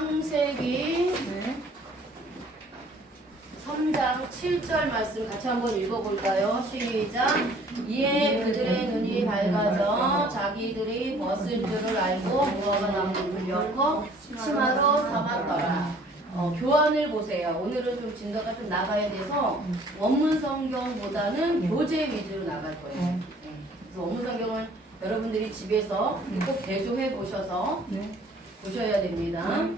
창세기 네. 3장 7절 말씀 같이 한번 읽어볼까요? 시작. 이에 그들의 눈이 밝아져 자기들이 벗은 줄을 알고 무화과 나무를 불렸고 치마로 삼았더라. 교환을 보세요. 오늘은 좀 진도가 좀 나가야 돼서 원문 성경보다는 교재 위주로 나갈 거예요. 그래서 원문 성경을 여러분들이 집에서 꼭 대조해 보셔서 보셔야 됩니다.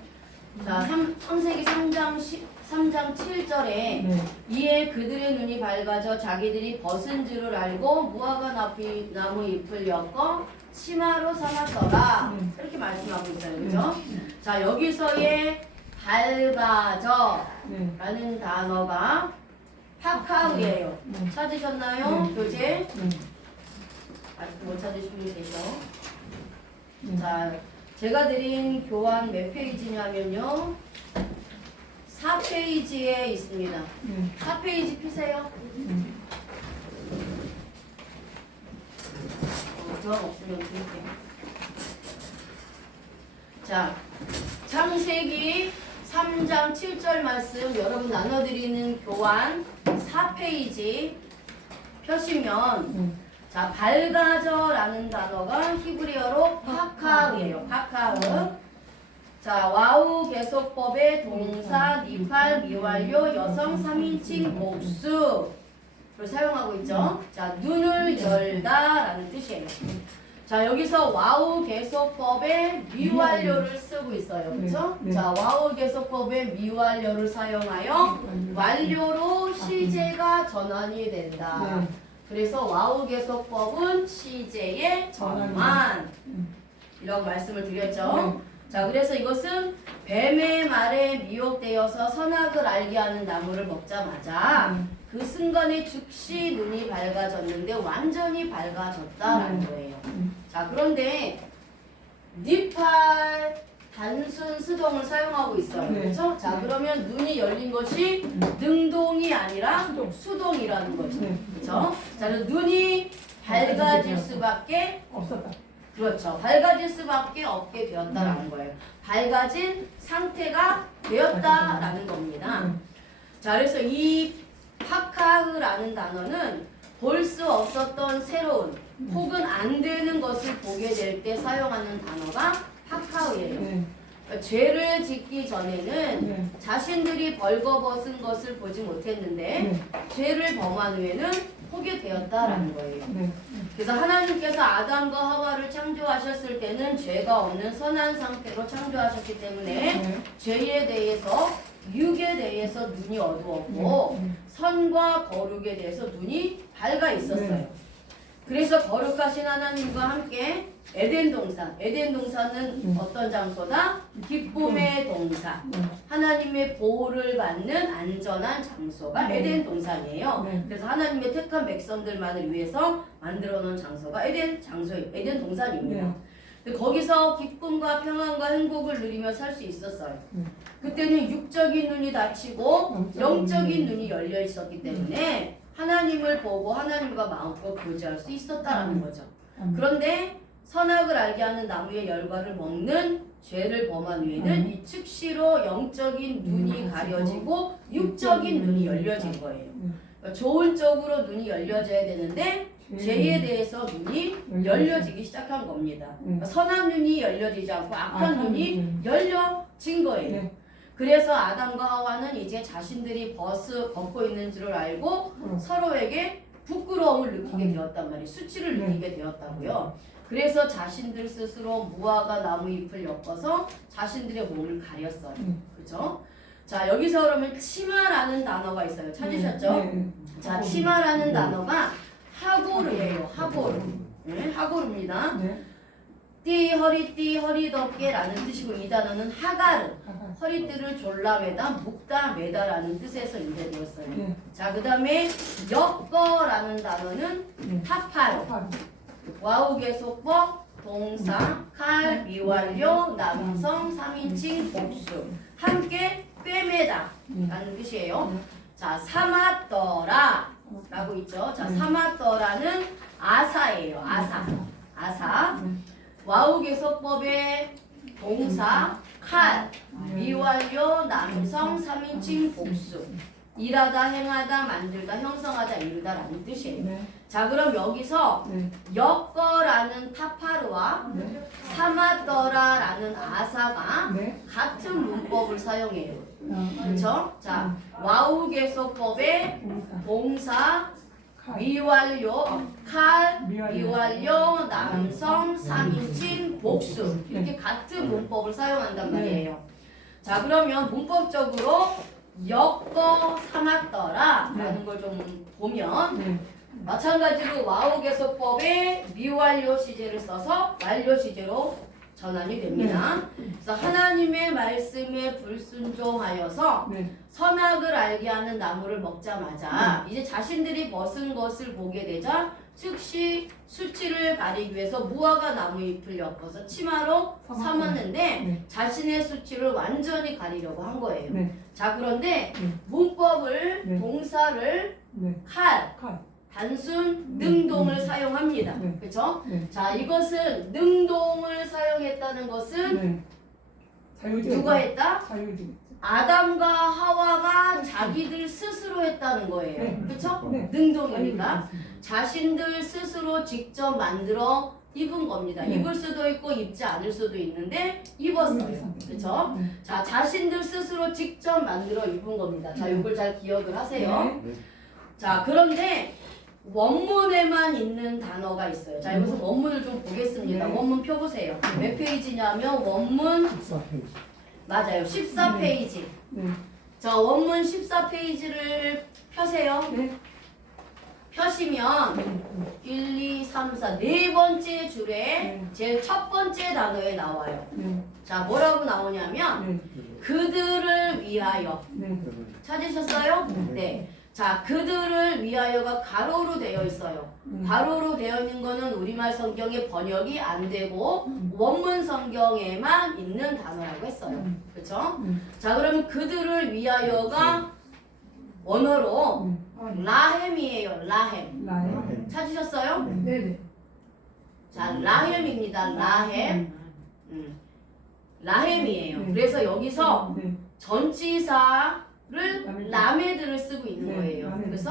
자, 창세기 3장 7절에 이에 그들의 눈이 밝아져 자기들이 벗은 줄을 알고 무화과 나무 잎을 엮어 치마로 삼았더라. 이렇게 말씀하고 있어요. 그죠? 자, 여기서의 밝아져 라는 단어가 파카우예요. 찾으셨나요? 교재? 아직도 못 찾으신 분이 계셔. 자, 제가 드린 교환 몇 페이지냐면요. 4페이지에 있습니다. 4페이지 피세요. 교환 없으면 드릴게요. 자, 창세기 3장 7절 말씀 여러분 나눠드리는 교환 4페이지 펴시면 자, 밝아져라는 단어가 히브리어로 파카우예요. 파카우. 자, 와우 개속법의 동사, 니팔, 미완료, 여성 3인칭 복수를 사용하고 있죠. 자, 눈을 열다라는 뜻이에요. 자, 여기서 와우 개속법의 미완료를 쓰고 있어요. 그렇죠? 자, 와우 개속법의 미완료를 사용하여 완료로 시제가 전환이 된다. 그래서 와우 개속법은 시제의 전환 이런 말씀을 드렸죠. 자, 그래서 이것은 뱀의 말에 미혹되어서 선악을 알게 하는 나무를 먹자마자 그 순간에 즉시 눈이 밝아졌는데 완전히 밝아졌다라는 거예요. 자, 그런데 니팔 단순 수동을 사용하고 있어요. 그렇죠? 자, 그러면 눈이 열린 것이 능동이 아니라 수동이라는 거죠. 그렇죠? 자, 눈이 밝아질 수밖에 없었다. 그렇죠. 밝아질 수밖에 없게 되었다라는 거예요. 밝아진 상태가 되었다라는 겁니다. 자, 그래서 이 파카흐라는 단어는 볼 수 없었던 새로운 혹은 안 되는 것을 보게 될 때 사용하는 단어가 파카흐예요. 그러니까 죄를 짓기 전에는 자신들이 벌거벗은 것을 보지 못했는데 죄를 범한 후에는 보게 되었다라는 거예요. 그래서 하나님께서 아담과 하와를 창조하셨을 때는 죄가 없는 선한 상태로 창조하셨기 때문에 죄에 대해서 육에 대해서 눈이 어두웠고 선과 거룩에 대해서 눈이 밝아 있었어요. 그래서 거룩하신 하나님과 함께 에덴 동산은 어떤 장소다? 기쁨의 동산. 하나님의 보호를 받는 안전한 장소가 에덴 동산이에요. 그래서 하나님의 택한 백성들만을 위해서 만들어 놓은 장소가 에덴 동산입니다. 근데 거기서 기쁨과 평안과 행복을 누리며 살 수 있었어요. 그때는 육적인 눈이 닫히고 영적인 눈이 열려 있었기 때문에 하나님을 보고 하나님과 마음껏 교제할 수 있었다라는 거죠. 그런데 선악을 알게 하는 나무의 열과를 먹는 죄를 범한 후에는 이 즉시로 영적인 눈이 가려지고 육적인 눈이 열려진 거예요. 그러니까 좋은 쪽으로 눈이 열려져야 되는데 죄에 대해서 눈이 열려지기 시작한 겁니다. 그러니까 선한 눈이 열려지지 않고 악한 눈이 열려진 거예요. 그래서 아담과 하와는 이제 자신들이 벗고 있는 줄을 알고 서로에게 부끄러움을 느끼게 되었단 말이에요. 수치를 느끼게 되었다고요. 그래서 자신들 스스로 무화과 나무 잎을 엮어서 자신들의 몸을 가렸어요. 그죠? 자, 여기서 그러면 치마라는 단어가 있어요. 찾으셨죠? 자, 치마라는 단어가 하고르예요. 하고르입니다. 허리띠 허리덮개라는 뜻이고 이 단어는 하가르 허리띠를 졸라매다 묶다 매다라는 뜻에서 유래되었어요. 자, 그 다음에 엮어라는 단어는 타팔 와우 개속법 동사 칼 미완료 남성 3인칭 복수 함께 꿰매다 라는 뜻이에요. 자, 삼았더라 라고 있죠. 자, 삼았더라는 아사예요. 아사 와우 개속법의 동사 칼, 미완료, 남성, 3인칭 복수. 일하다, 행하다, 만들다, 형성하다, 이루다라는 뜻이에요. 네. 자, 그럼 여기서 네. 엮어라는 타파르와 네. 사마더라라는 아사가 네. 같은 문법을 사용해요. 네. 그렇죠? 자, 와우개소법의 봉사. 동사 칼. 미완료, 칼, 미완료. 미완료, 남성, 3인칭, 복수 이렇게 같은 문법을 사용한단 말이에요. 자, 그러면 문법적으로 엮어 삼았더라라는 걸 좀 보면 네. 마찬가지로 와우개소법의 미완료 시제를 써서 완료 시제로 전환이 됩니다. 그래서 하나님의 말씀에 불순종하여서 네. 선악을 알게 하는 나무를 먹자마자 이제 자신들이 벗은 것을 보게 되자 즉시 수치를 가리기 위해서 무화과 나무 잎을 엮어서 치마로 삼았는데 네. 자신의 수치를 완전히 가리려고 한 거예요. 네. 자, 그런데 네. 문법을 네. 동사를 네. 칼, 칼. 단순 능동을 사용합니다. 네. 그렇죠? 네. 자, 이것은 능동을 사용했다는 것은 네. 자유주의. 누가 했다? 자유주의. 아담과 하와가 자기들 스스로 했다는 거예요. 네. 그렇죠? 네. 능동이니까 자신들 스스로 직접 만들어 입은 겁니다. 네. 입을 수도 있고 입지 않을 수도 있는데 입었어요. 그렇죠? 네. 자, 자신들 스스로 직접 만들어 입은 겁니다. 자, 이걸 잘 기억을 하세요. 네. 자, 그런데 원문에만 있는 단어가 있어요. 자, 여기서 원문을 좀 보겠습니다. 네. 원문 펴보세요. 몇 페이지냐면 원문 14페이지. 맞아요. 14페이지. 네. 자, 원문 14페이지를 펴세요. 네. 펴시면 네. 1, 2, 3, 4 네 번째 줄에 네. 제일 첫 번째 단어에 나와요. 네. 자, 뭐라고 나오냐면 네. 그들을 위하여. 네. 찾으셨어요? 네. 네. 자, 그들을 위하여가 가로로 되어 있어요. 가로로 되어 있는 거는 우리말 성경에 번역이 안 되고 원문 성경에만 있는 단어라고 했어요. 그렇죠? 자, 그러면 그들을 위하여가 원어로 라헴이에요. 라헴. 라임. 찾으셨어요? 네. 자, 라헴입니다. 라헴. 라헴이에요. 네. 그래서 여기서 네. 전치사를 라메드. 라메드를 쓰고 있는 네, 거예요. 라메드.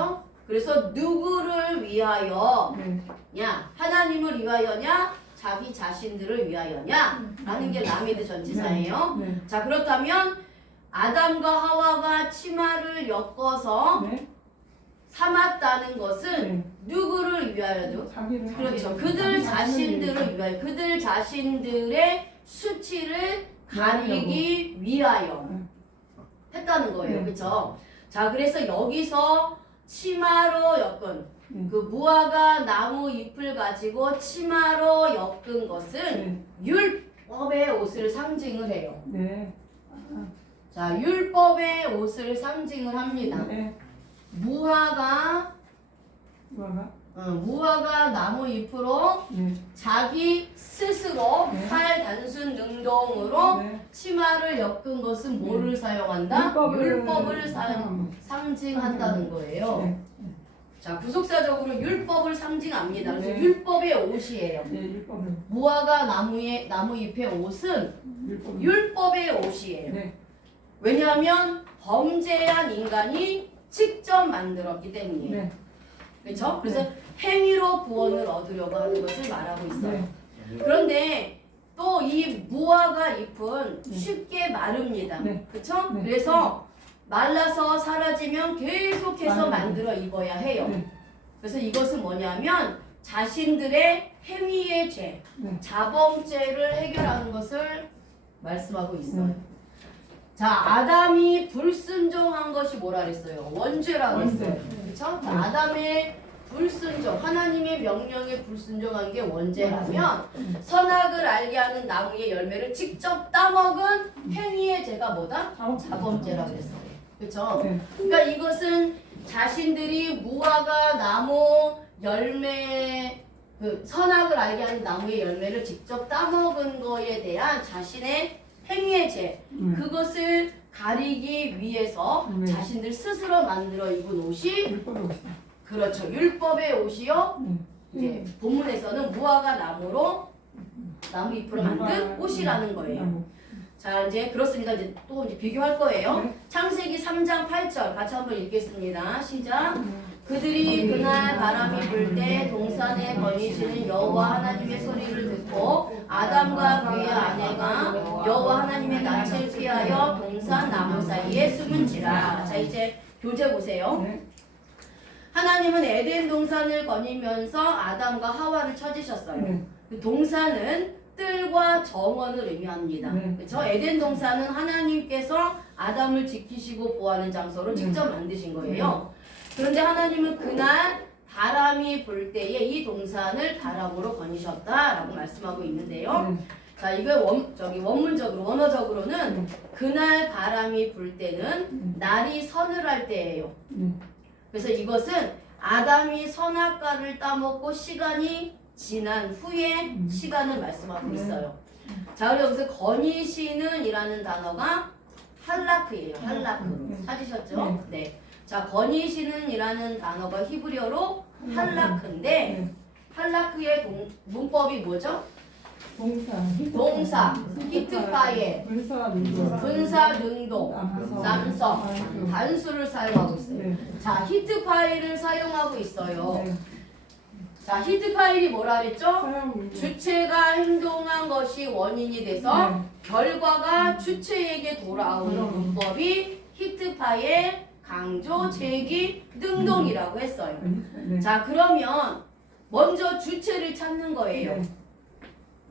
그래서 누구를 위하여 네. 냐 하나님을 위하여냐 자기 자신들을 위하여냐 라는 게 라메드 전치사예요. 네. 자, 그렇다면 아담과 하와가 치마를 엮어서 네. 삼았다는 것은 네. 누구를 위하여도 자기를 그렇죠. 그들 자신들을 위하여 그들 자신들의 수치를 가리기 위하여 했다는 거예요. 네. 그렇죠? 자, 그래서 여기서 치마로 엮은 네. 그 무화과 나무 잎을 가지고 치마로 엮은 것은 네. 율법의 옷을 상징을 해요. 네. 자, 율법의 옷을 상징을 합니다. 네. 무화과 무화과 나무 잎으로 네. 자기 스스로 네. 칼 단순 능동으로 네. 치마를 엮은 것은 뭐를 사용한다? 율법을 상징한다는 거예요. 네. 자, 부속사적으로 율법을 상징합니다. 그래서 네. 율법의 옷이에요. 네. 율법을. 무화과 나무 잎의 옷은 율법. 율법의 옷이에요. 네. 왜냐하면 범죄한 인간이 직접 만들었기 때문이에요. 네. 그렇죠? 그래서 행위로 구원을 얻으려고 하는 것을 말하고 있어요. 네. 그런데 또 이 무화과 잎은 쉽게 마릅니다. 네. 그렇죠? 네. 그래서 말라서 사라지면 계속해서 맞아요. 만들어 입어야 해요. 네. 그래서 이것은 뭐냐면 자신들의 행위의 죄, 네. 자범죄를 해결하는 것을 말씀하고 있어요. 자, 아담이 불순종한 것이 뭐라 그랬어요? 원죄라고 했어요. 그렇죠? 네. 아담의 불순종, 하나님의 명령에 불순종한 게 원죄라면 선악을 알게 하는 나무의 열매를 직접 따먹은 행위의 죄가 뭐다? 자범죄라고 했어요. 그렇죠? 네. 그러니까 이것은 자신들이 무화과 나무 열매 그 선악을 알게 하는 나무의 열매를 직접 따먹은 거에 대한 자신의 행위의 죄 그것을 가리기 위해서 자신들 스스로 만들어 입은 옷이 율법의 옷이다. 그렇죠. 율법의 옷이요. 네. 이제 본문에서는 무화과 나무 잎으로 만든 옷이라는 거예요. 자, 이제 그렇습니다. 이제 또 이제 비교할 거예요. 네. 창세기 3장 8절 같이 한번 읽겠습니다. 시작. 그들이 그날 바람이 불 때 동산에 거니시는 여호와 하나님의 소리를 듣고 아담과 그의 아내가 여호와 하나님의 낯을 피하여 동산 나무 사이에 숨은지라. 자, 이제 교재 보세요. 네. 하나님은 에덴 동산을 거니면서 아담과 하와를 찾으셨어요. 네. 그 동산은 뜰과 정원을 의미합니다. 네. 그렇죠? 에덴 동산은 하나님께서 아담을 지키시고 보호하는 장소로 네. 직접 만드신 거예요. 그런데 하나님은 그날 바람이 불 때에 이 동산을 바람으로 거니셨다라고 말씀하고 있는데요. 네. 자, 이거 원문적으로 원어적으로는 그날 바람이 불 때는 날이 서늘할 때예요. 네. 그래서 이것은 아담이 선악과를 따먹고 시간이 지난 후에 시간을 말씀하고 있어요. 자, 그리고 여기서 거니시는 이라는 단어가 할라크예요. 할라크. 찾으셨죠? 네. 자, 거니시는 이라는 단어가 히브리어로 할라크인데 할라크의 문법이 뭐죠? 동사, 히트파예, 분사, 능동, 남성, 단수를 사용하고 있어요. 네. 자, 히트파일을 사용하고 있어요. 네. 자, 히트파일이 뭐라 그랬죠? 사용 주체가 행동한 것이 원인이 돼서 네. 결과가 주체에게 돌아오는 문법이 히트파일, 강조, 제기, 능동이라고 했어요. 네. 자, 그러면 먼저 주체를 찾는 거예요. 네.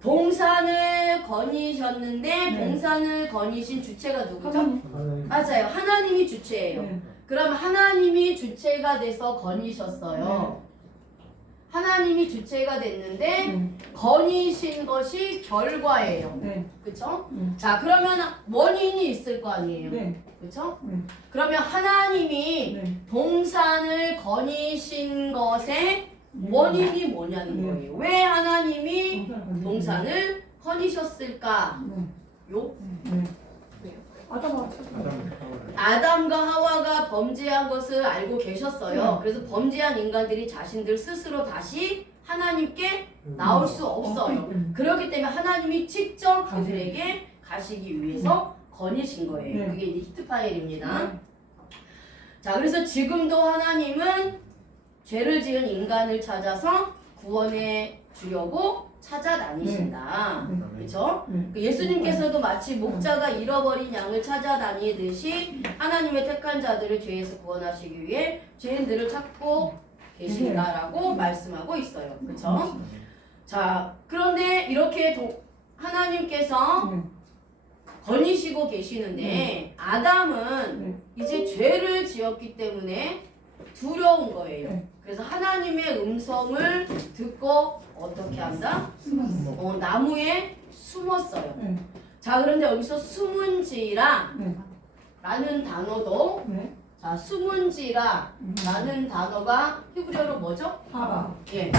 동산을 거니셨는데 네. 동산을 거니신 주체가 누구죠? 하나님. 맞아요. 하나님이 주체예요. 네. 그럼 하나님이 주체가 돼서 거니셨어요. 하나님이 주체가 됐는데 네. 거니신 것이 결과예요. 네. 그쵸? 네. 자, 그러면 원인이 있을 거 아니에요. 네. 그쵸? 네. 그러면 하나님이 네. 동산을 거니신 것의 원인이 뭐냐는 네. 거예요. 왜 하나님이 동산을 거니셨을까? 네. 요 네. 아담아. 아담과 하와가 범죄한 것을 알고 계셨어요. 네. 그래서 범죄한 인간들이 자신들 스스로 다시 하나님께 나올 수 없어요. 그렇기 때문에 하나님이 직접 그들에게 가시기 위해서 거니신 거예요. 네. 그게 이제 히트파일입니다. 자, 그래서 지금도 하나님은 죄를 지은 인간을 찾아서 구원해 주려고 찾아다니신다. 네. 그렇죠? 네. 예수님께서도 마치 목자가 잃어버린 양을 찾아다니듯이 하나님의 택한 자들을 죄에서 구원하시기 위해 죄인들을 찾고 계신다라고 말씀하고 있어요. 그렇죠? 자, 그런데 이렇게 하나님께서 네. 거니시고 계시는데 아담은 이제 죄를 지었기 때문에 두려운 거예요. 네. 그래서 하나님의 음성을 듣고 어떻게 한다? 나무에 숨었어요. 네. 자, 그런데 여기서 숨은지라 네. 라는 단어도 네. 자, 숨은지라 라는 단어가 히브리어로 뭐죠? 하라. 예.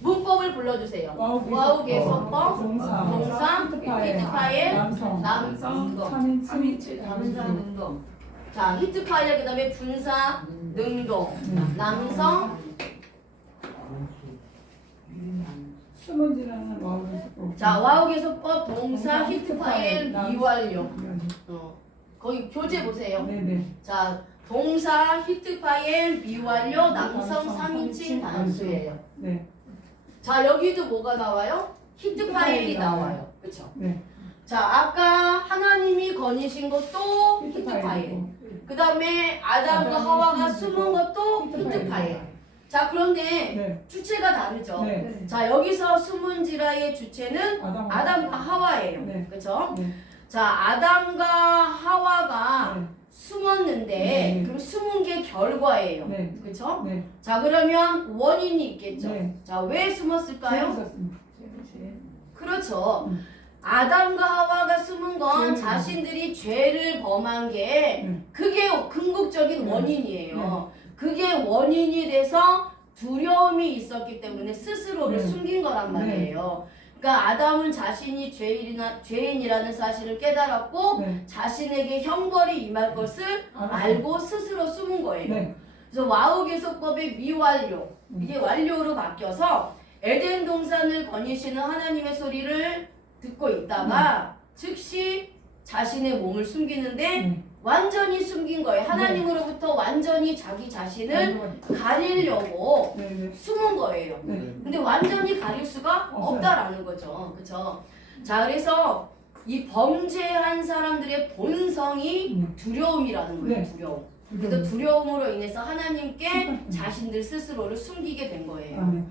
문법을 불러주세요. 와우 계속법 동사 히트파일 남성. 남성 3인칭 능동. 자, 히트파일 그다음에 분사 능동 남성 수문지라는 와우. 자, 와우 계속법 동사 히트파일 미완료. 거기 교재 보세요. 네네. 자, 동사 히트파일 미완료 남성 3인칭 단수예요. 네. 자, 여기도 뭐가 나와요? 히트파일이 나와요. 그렇죠? 네. 자, 아까 하나님이 거니신 것도 히트파일. 그 다음에 아담과 하와가 숨은 것도 히트파일. 자, 그런데 네. 주체가 다르죠? 네. 자, 여기서 숨은지라의 주체는 아담과 하와예요. 네. 그렇죠? 네. 자, 아담과 하와가 네. 숨었는데 네. 그럼 숨은 게 결과예요. 네. 그렇죠? 네. 자, 그러면 원인이 있겠죠. 네. 자, 왜 숨었을까요? 재밌었습니다. 그렇죠. 아담과 하와가 숨은 건 죄를 자신들이 죄를 범한 게 그게 궁극적인 네. 원인이에요. 그게 원인이 돼서 두려움이 있었기 때문에 스스로를 네. 숨긴 거란 말이에요. 그러니까 아담은 자신이 죄인이라는 사실을 깨달았고 네. 자신에게 형벌이 임할 것을 알고 스스로 숨은 거예요. 네. 그래서 와우 계속법의 미완료 이게 완료로 바뀌어서 에덴 동산을 거니시는 하나님의 소리를 듣고 있다가 즉시 자신의 몸을 숨기는데 완전히 숨긴 거예요. 하나님으로부터 완전히 자기 자신을 가리려고 네, 네. 숨은 거예요. 네. 근데 완전히 가릴 수가 없다라는 거죠. 그렇죠? 자, 그래서 이 범죄한 사람들의 본성이 두려움이라는 거예요. 네. 두려움. 그래서 두려움으로 인해서 하나님께 자신들 스스로를 숨기게 된 거예요. 아, 네.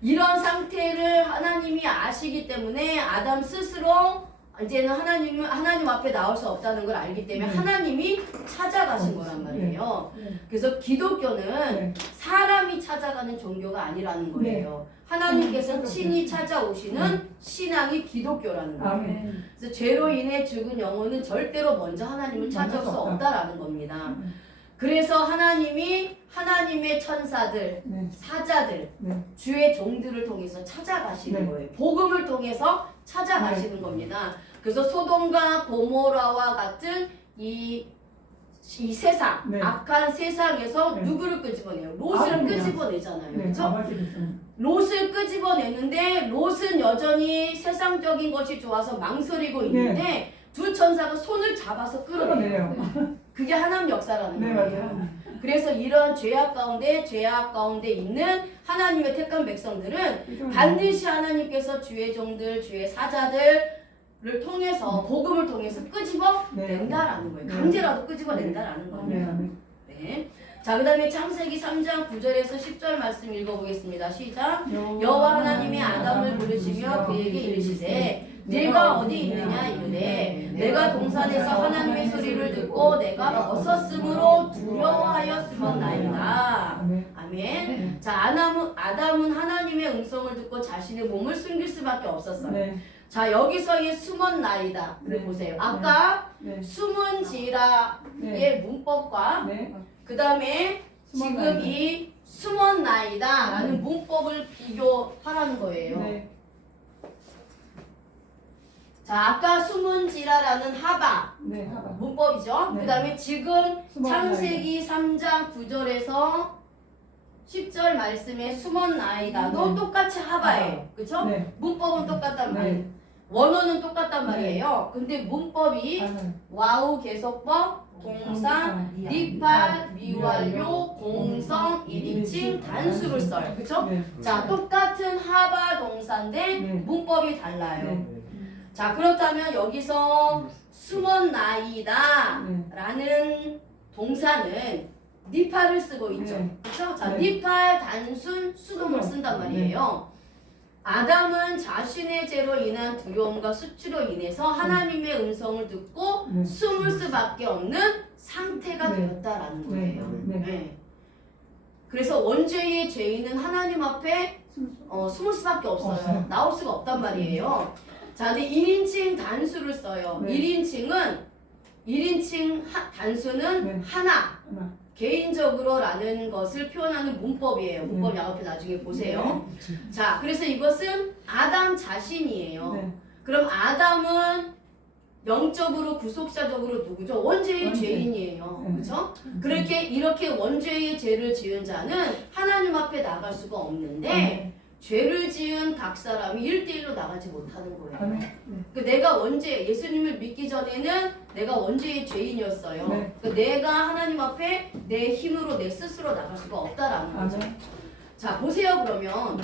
이런 상태를 하나님이 아시기 때문에 아담 스스로 이제는 하나님 앞에 나올 수 없다는 걸 알기 때문에 하나님이 찾아가신 거란 말이에요. 그래서 기독교는 사람이 찾아가는 종교가 아니라는 거예요. 하나님께서 친히 찾아오시는 신앙이 기독교라는 거예요. 아멘. 그래서 죄로 인해 죽은 영혼은 절대로 먼저 하나님을 찾아올 수 없다라는 겁니다. 그래서 하나님이 하나님의 천사들, 네. 사자들, 네. 주의 종들을 통해서 찾아가시는 네. 거예요. 복음을 통해서 찾아가시는 겁니다. 그래서 소돔과 고모라와 같은 이 세상, 네. 악한 세상에서 네. 누구를 끄집어내요? 롯을 아합이요. 끄집어내잖아요. 네. 그렇죠? 아버지께서. 롯을 끄집어내는데 롯은 여전히 세상적인 것이 좋아서 망설이고 있는데 두 천사가 손을 잡아서 끌어내요. 끌어내요. 그게 하나님 역사라는 네, 거예요. 맞아요. 그래서 이런 죄악 가운데 있는 하나님의 택한 백성들은 반드시 하나님께서 주의 종들, 주의 사자들을 통해서 복음을 통해서 끄집어낸다라는 거예요. 네. 강제라도 끄집어낸다라는 거예요. 네. 네. 자, 그 다음에 창세기 3장 9절에서 10절 말씀 읽어보겠습니다. 시작. 여호와 하나님이 아담을 부르시며 그에게 이르시되 네가 어디 있느냐 이르되 내가 동산에서 하나님의 소리를 듣고 내가 벗었으므로 두려워하여 숨었나이다. 아멘. 자, 아담은 하나님의 음성을 듣고 자신의 몸을 숨길 수밖에 없었어요. 네. 자, 여기서의 숨었나이다. 를 네. 보세요. 아까 네. 숨은지라의 네. 문법과 네. 그 다음에 지금 숨었나이다. 이 숨었나이다 라는 네. 문법을 비교하라는 거예요. 네. 자, 아까 숨은지라라는 하바 네. 하바. 문법이죠. 네. 그 다음에 지금 숨었나이다. 창세기 3장 9절에서 10절 말씀에 숨었나이다도 네. 똑같이 하바예요. 그쵸? 네. 문법은 똑같단 네. 말이에요. 원어는 똑같단 네. 말이에요. 근데 문법이 하나. 와우 계속법 동사 니팔 미완료 공성 1인칭 단수를 써요. 그쵸? 네. 자, 똑같은 하바 동사인데 네. 문법이 달라요. 네. 자, 그렇다면 여기서 숨었나이다 네. 라는 동사는 니팔을 쓰고 있죠. 네. 그쵸? 자, 네. 니팔 단순 수동을 쓴단 말이에요. 아담은 자신의 죄로 인한 두려움과 수치로 인해서 하나님의 음성을 듣고 네. 숨을 수밖에 없는 상태가 네. 되었다라는 거예요. 네. 네. 그래서 원죄의 죄인은 하나님 앞에 숨을 수밖에 없어요. 없어요. 나올 수가 없단 말이에요. 자, 근데 1인칭 단수를 써요. 네. 1인칭 단수는 네. 하나, 하나. 개인적으로라는 것을 표현하는 문법이에요. 문법 양어표 나중에 보세요. 네. 자, 그래서 이것은 아담 자신이에요. 네. 그럼 아담은 영적으로 구속자적으로 누구죠? 원죄의 원죄. 죄인이에요. 네. 그렇죠? 그렇게 이렇게 원죄의 죄를 지은 자는 하나님 앞에 나갈 수가 없는데 네. 죄를 지은 각 사람이 1대1로 나가지 못하는 거예요. 아멘. 네. 그 내가 예수님을 믿기 전에는 내가 원죄의 죄인이었어요. 네. 그 내가 하나님 앞에 내 힘으로 내 스스로 나갈 수가 없다라는 거죠. 아멘. 자, 보세요. 그러면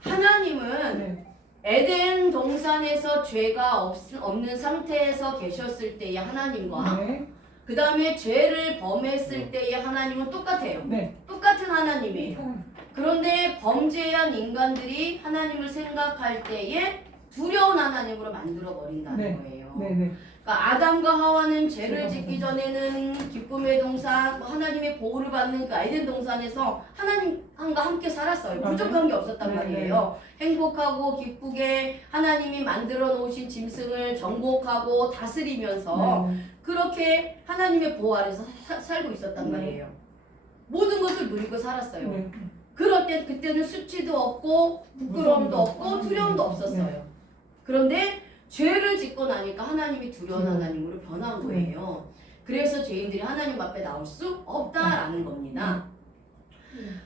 하나님은 네. 에덴 동산에서 죄가 없는 상태에서 계셨을 때의 하나님과 네. 그 다음에 죄를 범했을 때의 하나님은 똑같아요. 네. 똑같은 하나님이에요. 그런데 범죄한 인간들이 하나님을 생각할 때에 두려운 하나님으로 만들어 버린다는 네. 거예요. 네. 네. 그러니까 아담과 하와는 죄를 짓기 전에는 기쁨의 동산, 하나님의 보호를 받는 그 에덴 동산에서 하나님과 함께 살았어요. 부족한 게 없었단 네, 말이에요. 행복하고 기쁘게 하나님이 만들어 놓으신 짐승을 정복하고 다스리면서 네. 그렇게 하나님의 보호 아래서 살고 있었단 네. 말이에요. 모든 것을 누리고 살았어요. 네. 그럴 때 그때는 수치도 없고 부끄러움도 없고 두려움도 없었어요. 그런데 죄를 짓고 나니까 하나님이 두려운 하나님으로 변한 거예요. 그래서 죄인들이 하나님 앞에 나올 수 없다라는 겁니다.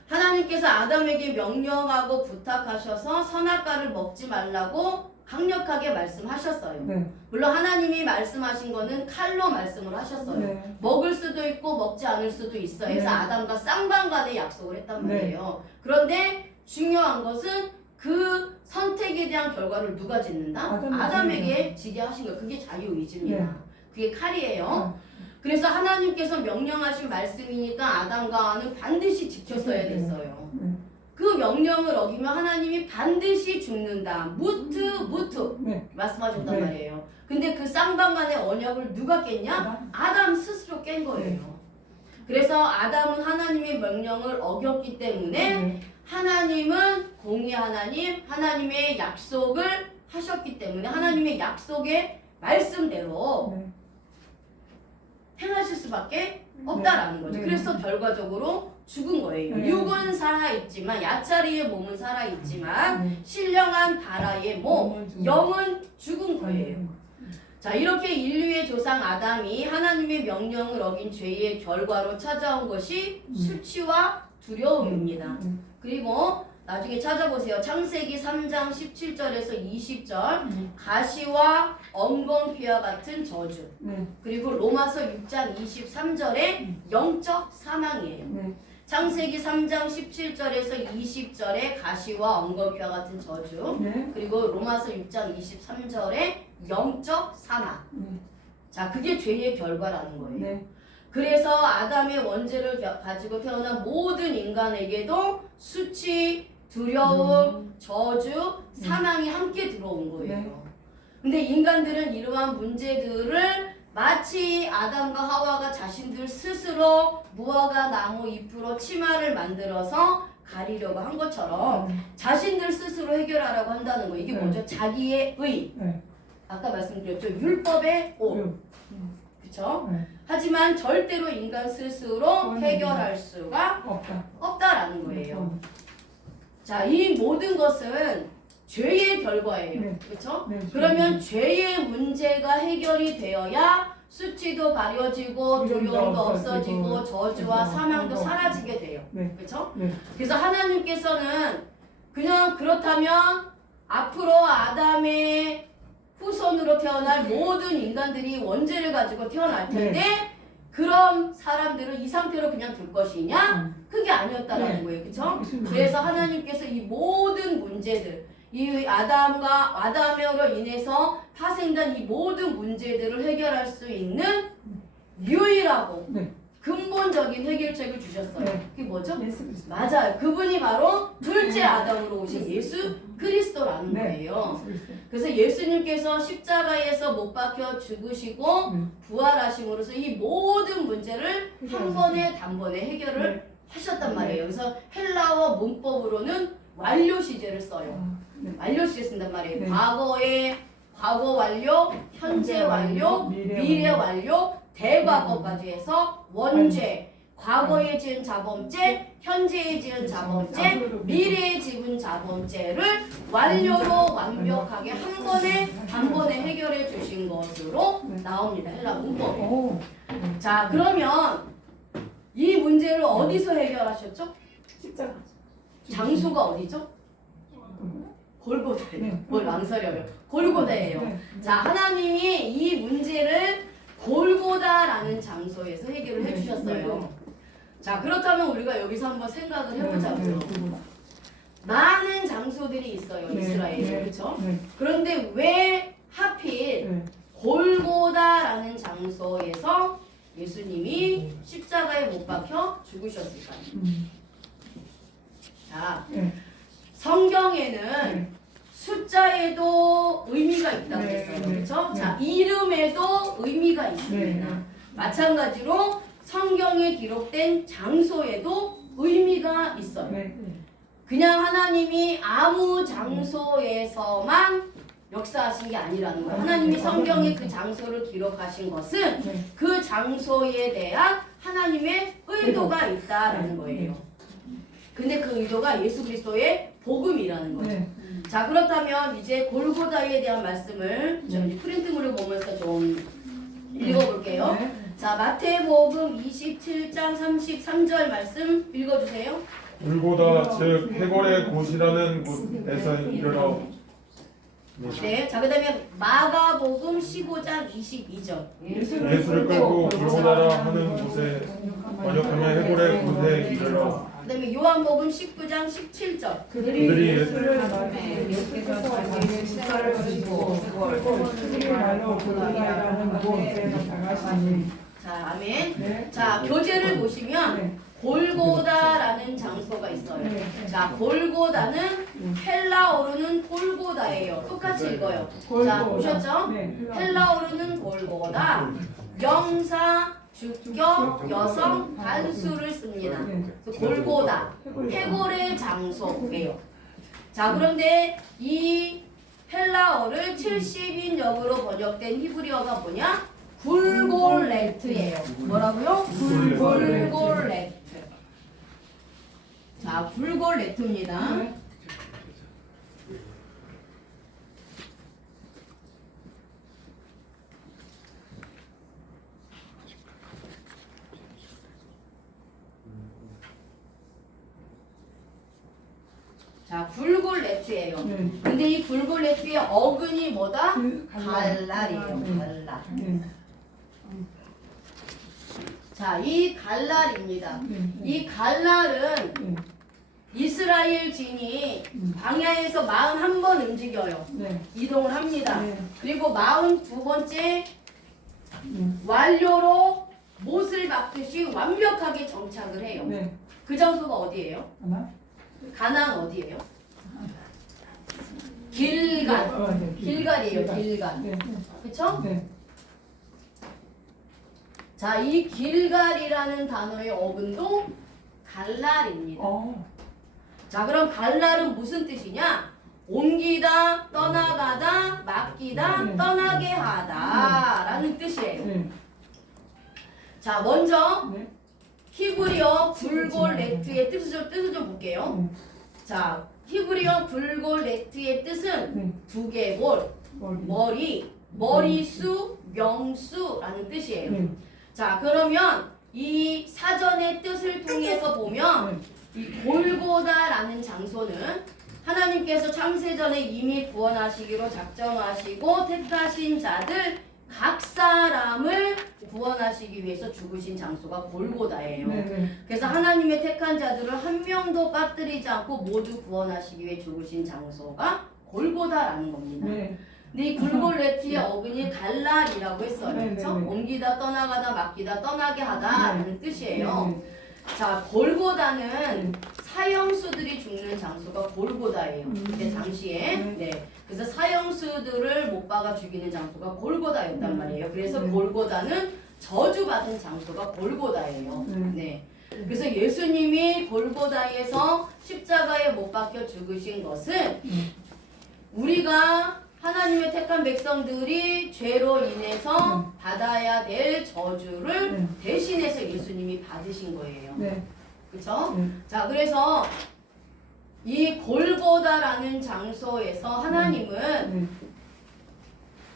하나님께서 아담에게 명령하고 부탁하셔서 선악과를 먹지 말라고 강력하게 말씀하셨어요. 네. 물론 하나님이 말씀하신 거는 칼로 말씀을 하셨어요. 네. 먹을 수도 있고 먹지 않을 수도 있어요. 그래서 네. 아담과 쌍방간에 약속을 했단 네. 말이에요. 그런데 중요한 것은 그 선택에 대한 결과를 누가 짓는다? 아담에게 지게 하신 거예요. 그게 자유의지입니다. 네. 그게 칼이에요. 그래서 하나님께서 명령하신 말씀이니까 아담과 하와는 반드시 지켰어야 됐어요. 네. 그 명령을 어기면 하나님이 반드시 죽는다. 무트 네. 말씀하셨단 네. 말이에요. 근데 그 쌍방간의 언약을 누가 깼냐? 아담 스스로 깬 거예요. 그래서 아담은 하나님의 명령을 어겼기 때문에 네. 하나님은 공의 하나님, 하나님의 약속을 하셨기 때문에 하나님의 약속의 말씀대로 네. 행하실 수밖에 없다라는 거죠. 네. 그래서 결과적으로 죽은 거예요. 네. 육은 살아있지만 야짜리의 몸은 살아있지만 네. 신령한 바라의 몸, 영은 죽은 거예요. 자, 이렇게 인류의 조상 아담이 하나님의 명령을 어긴 죄의 결과로 찾아온 것이 수치와 두려움입니다. 그리고 나중에 찾아보세요. 창세기 3장 17절에서 20절 가시와 엉겅퀴와 같은 저주. 네. 그리고 로마서 6장 23절에 영적 사망이에요. 네. 창세기 3장 17절에서 20절에 가시와 엉겅퀴와 같은 저주. 네. 그리고 로마서 6장 23절에 영적 사망. 네. 자, 그게 죄의 결과라는 거예요. 네. 그래서 아담의 원죄를 가지고 태어난 모든 인간에게도 수치, 두려움, 저주, 사망이 함께 들어온 거예요. 근데 인간들은 이러한 문제들을 마치 아담과 하와가 자신들 스스로 무화과 나무 잎으로 치마를 만들어서 가리려고 한 것처럼 자신들 스스로 해결하라고 한다는 거예요. 이게 뭐죠? 자기의 의. 네. 아까 말씀드렸죠. 율법의 오. 그쵸? 네. 하지만 절대로 인간 스스로 해결할 수가 없다라는 거예요. 자, 이 모든 것은 죄의 결과예요. 네. 그렇죠? 네. 그러면 죄의 문제가 해결이 되어야 수치도 가려지고 두려움도 없어지고 저주와 사망도 사라지게 돼요. 네. 그렇죠? 네. 그래서 하나님께서는 그냥 그렇다면 앞으로 아담의 후손으로 태어날 모든 인간들이 원죄를 가지고 태어날 텐데 그런 사람들을 이 상태로 그냥 둘 것이냐? 그게 아니었다라는 거예요. 그렇죠? 그래서 하나님께서 이 모든 문제들, 이 아담으로 인해서 파생된 이 모든 문제들을 해결할 수 있는 유일하고 근본적인 해결책을 주셨어요. 그게 뭐죠? 맞아요. 그분이 바로 둘째 아담으로 오신 예수 그리스도라는 거예요. 그래서 예수님께서 십자가에서 못 박혀 죽으시고 부활하심으로써 이 모든 문제를 한 번에 단번에 해결을 하셨단 말이에요. 그래서 헬라어 문법으로는 완료 시제를 써요. 완료 시제 쓴단 말이에요. 과거 완료, 현재 완료, 미래 완료, 대과거까지 해서 원죄, 과거에 지은 자범죄, 현재에 지은 자범죄, 미래에 지은 자범죄를 완료로 완벽하게 한 번에 단번에 해결해 주신 것으로 나옵니다. 헬라 문법에. 자, 그러면 이 문제를 어디서 해결하셨죠? 십자가. 장소가 어디죠? 골고다예요. 뭘 망설여요. 골고다예요. 자, 하나님이 이 문제를 골고다라는 장소에서 해결을 해주셨어요. 자, 그렇다면 우리가 여기서 한번 생각을 해보자고요. 많은 장소들이 있어요, 이스라엘에. 그렇죠? 그런데 왜 하필 골고다라는 장소에서 예수님이 십자가에 못 박혀 죽으셨을까요? 자, 성경에는 숫자에도 의미가 있다고 했어요. 그렇죠? 자, 이름에도 의미가 있습니다. 마찬가지로 성경에 기록된 장소에도 의미가 있어요. 그냥 하나님이 아무 장소에서만 역사하신 게 아니라는 거예요. 하나님이 성경에 그 장소를 기록하신 것은 그 장소에 대한 하나님의 의도가 있다라는 거예요. 근데 그 의도가 예수 그리스도의 복음이라는 거죠. 자, 그렇다면 이제 골고다에 대한 말씀을 좀 이제 프린트물을 보면서 좀 읽어볼게요. 자, 마태복음 27장 33절 말씀 읽어주세요. 골고다 즉 해골의 곳이라는 곳에서 이르러 네. 자, 그다음에 마가복음 15장 22절. 예수를 끌고 골고다라 하는 곳에 번역하면 해골의 곳에 이르러 그다음에 요한복음 19장 17절. 그들이 예수를 예수께서 자기의 십자가를 지시고 그리고 스스로 말로 골고다라는 곳에 나가시니. 자, 아멘. 네. 자, 교재를 보시면 네. 골고다라는 장소가 있어요. 네. 자, 골고다는 헬라어로는 골고다예요. 똑같이 읽어요. 자, 보셨죠? 네. 헬라어로는 골고다. 명사, 주격, 여성, 단수를 씁니다. 그래서 골고다, 해골의 장소예요. 자, 그런데 이 헬라어를 70인 역으로 번역된 히브리어가 뭐냐? 굴골레트예요. 뭐라고요? 굴골레트. 자, 굴골레트입니다. 네. 자, 굴골레트예요. 네. 근데 이 굴골레트의 어근이 뭐다? 그 갈랄이에요. 네. 갈랄. 네. 자, 이 갈랄입니다. 네. 이 갈랄은 네. 이스라엘 진이 광야에서 41번 움직여요. 네. 이동을 합니다. 네. 그리고 42번째 네. 완료로 못을 박듯이 완벽하게 정착을 해요. 네. 그 장소가 어디예요? 하나. 가나안 어디예요? 길갈. 네. 길갈이에요. 길갈. 네. 그쵸? 네. 자, 이 길갈이라는 단어의 어근도 갈랄입니다. 자, 그럼 갈랄은 무슨 뜻이냐? 옮기다, 떠나가다, 맡기다, 네. 떠나게 하다 라는 뜻이에요. 네. 자, 먼저 네. 히브리어 굴골레트의 뜻을 좀 볼게요. 네. 자, 히브리어 굴골레트의 뜻은 네. 두개골, 머리. 머리수, 명수라는 뜻이에요. 네. 자, 그러면 이 사전의 뜻을 통해서 보면 이 골고다라는 장소는 하나님께서 창세전에 이미 구원하시기로 작정하시고 택하신 자들 각 사람을 구원하시기 위해서 죽으신 장소가 골고다예요. 네. 네. 그래서 하나님의 택한 자들을 한 명도 빠뜨리지 않고 모두 구원하시기 위해 죽으신 장소가 골고다라는 겁니다. 네. 근데 이 굴골레트의 어근이 갈랄이라고 했어요. 네, 그렇죠? 네, 네. 옮기다, 떠나가다, 맡기다, 떠나게 하다라는 뜻이에요. 네. 자, 골고다는 사형수들이 죽는 장소가 골고다예요. 그때 당시에. 네. 그래서 사형수들을 못 박아 죽이는 장소가 골고다였단 말이에요. 그래서 골고다는 저주받은 장소가 골고다예요. 네. 그래서 예수님이 골고다에서 십자가에 못 박혀 죽으신 것은 우리가 하나님의 택한 백성들이 죄로 인해서 받아야 될 저주를 대신해서 예수님이 받으신 거예요. 네. 그렇죠? 자, 그래서 이 골고다라는 장소에서 하나님은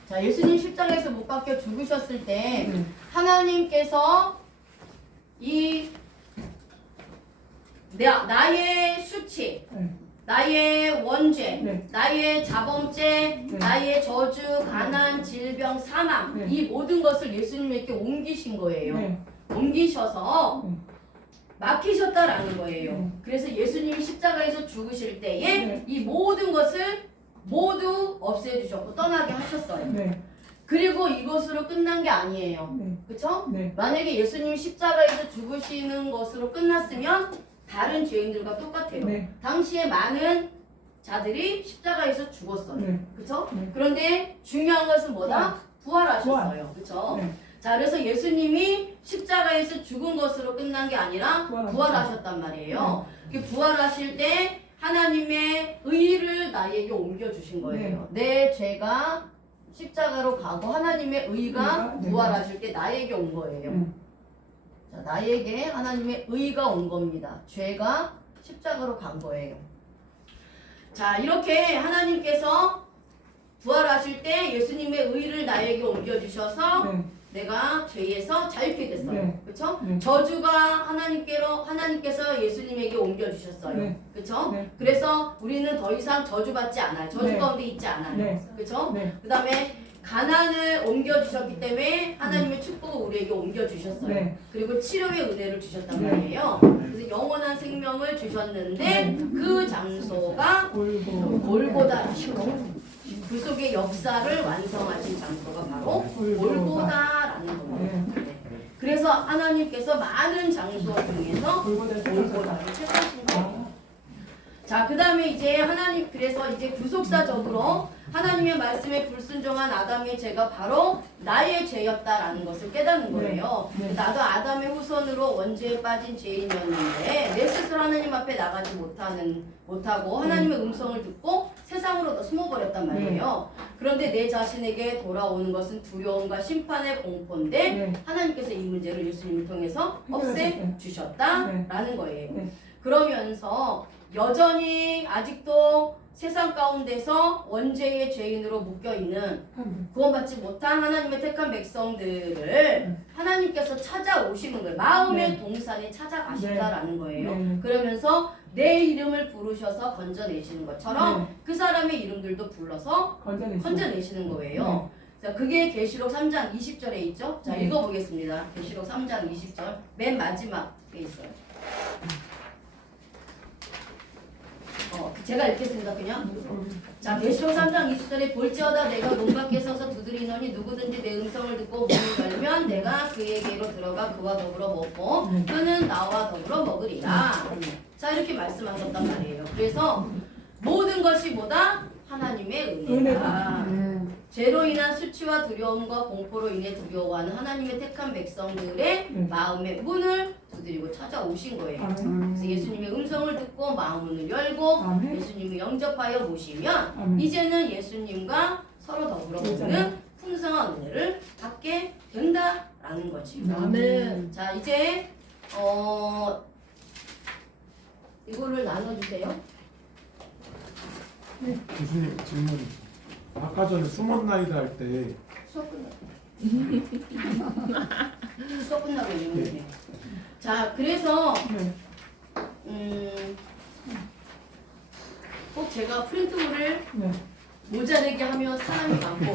자, 예수님 십자가에서 못 박혀 죽으셨을 때 하나님께서 이 나의 수치, 나의 원죄, 나의 자범죄, 나의 저주, 가난, 질병, 사망 이 모든 것을 예수님에게 옮기신 거예요. 옮기셔서 맡기셨다라는 거예요. 그래서 예수님이 십자가에서 죽으실 때에 이 모든 것을 모두 없애주셨고 떠나게 하셨어요. 그리고 이것으로 끝난 게 아니에요. 그렇죠? 만약에 예수님이 십자가에서 죽으시는 것으로 끝났으면 다른 죄인들과 똑같아요. 당시에 많은 자들이 십자가에서 죽었어요. 그렇죠? 그런데 중요한 것은 뭐다? 부활하셨어요. 그렇죠? 자, 그래서 예수님이 십자가에서 죽은 것으로 끝난 게 아니라 부활하셨단 말이에요. 그 부활하실 때 하나님의 의를 나에게 옮겨주신 거예요. 내 죄가 십자가로 가고 하나님의 의가 부활하실 때 나에게 온 거예요. 자, 나에게 하나님의 의가 온 겁니다. 죄가 십자가로 간 거예요. 자, 이렇게 하나님께서 부활하실 때 예수님의 의를 나에게 옮겨주셔서 내가 죄에서 자유케 됐어요. 네. 그렇죠? 네. 저주가 하나님께서 예수님에게 옮겨 주셨어요. 네. 그렇죠? 네. 그래서 우리는 더 이상 저주받지 않아요. 저주 네. 가운데 있지 않아요. 네. 그렇죠? 네. 그다음에 가난을 옮겨 주셨기 때문에 하나님의 축복을 우리에게 옮겨 주셨어요. 네. 그리고 치료의 은혜를 주셨단 네. 말이에요. 그래서 영원한 생명을 주셨는데 네. 그 장소가 골고다라시고 그 속의 역사를 완성하신 장소가 바로 골고다라는 겁니다. 네. 그래서 하나님께서 많은 장소 중에서 골고다를 택하신 거예요. 자, 그 다음에 이제 하나님, 그래서 이제 구속사적으로 하나님의 말씀에 불순종한 아담의 죄가 바로 나의 죄였다라는 것을 깨닫는 거예요. 네. 네. 나도 아담의 후손으로 원죄에 빠진 죄인이었는데 내 스스로 하나님 앞에 나가지 못하고 하나님의 음성을 듣고 세상으로 숨어버렸단 말이에요. 그런데 내 자신에게 돌아오는 것은 두려움과 심판의 공포인데 네. 하나님께서 이 문제를 예수님을 통해서 해결하셨어요. 없애주셨다라는 거예요. 네. 그러면서 여전히 아직도 세상 가운데서 원죄의 죄인으로 묶여있는 구원받지 못한 하나님의 택한 백성들을 하나님께서 찾아오시는 거예요. 마음의 네. 동산에 찾아가신다라는 거예요. 네. 그러면서 내 이름을 부르셔서 건져내시는 것처럼 네. 그 사람의 이름들도 불러서 건져내시는 거예요. 자, 그게 계시록 3장 20절에 있죠. 자, 네. 읽어보겠습니다. 계시록 3장 20절 맨 마지막에 있어요. 제가 읽겠습니다. 그냥. 자, 계시록 3장 20절에 볼지어다 내가 문 밖에 서서 두드리노니 누구든지 내 음성을 듣고 문을 열면 내가 그에게로 들어가 그와 더불어 먹고 그는 나와 더불어 먹으리라. 자, 이렇게 말씀하셨단 말이에요. 그래서 모든 것이 뭐다? 하나님의 은혜다. 죄로 인한 수치와 두려움과 공포로 인해 두려워하는 하나님의 택한 백성들의 마음의 문을 두드리고 찾아오신 거예요. 그래서 예수님의 음성을 듣고 마음문을 열고 아멘. 예수님을 영접하여 모시면 아멘. 이제는 예수님과 서로 더불어 먹는 풍성한 은혜를 받게 된다라는 거지. 아멘. 자, 이제 이거를 나눠주세요. 교수님 질문. 아까 전에 숨었나이다 할 때 수업 끝나고 있는데. 자, 그래서 꼭 제가 프린트물을 모자르게 하면 사람이 많고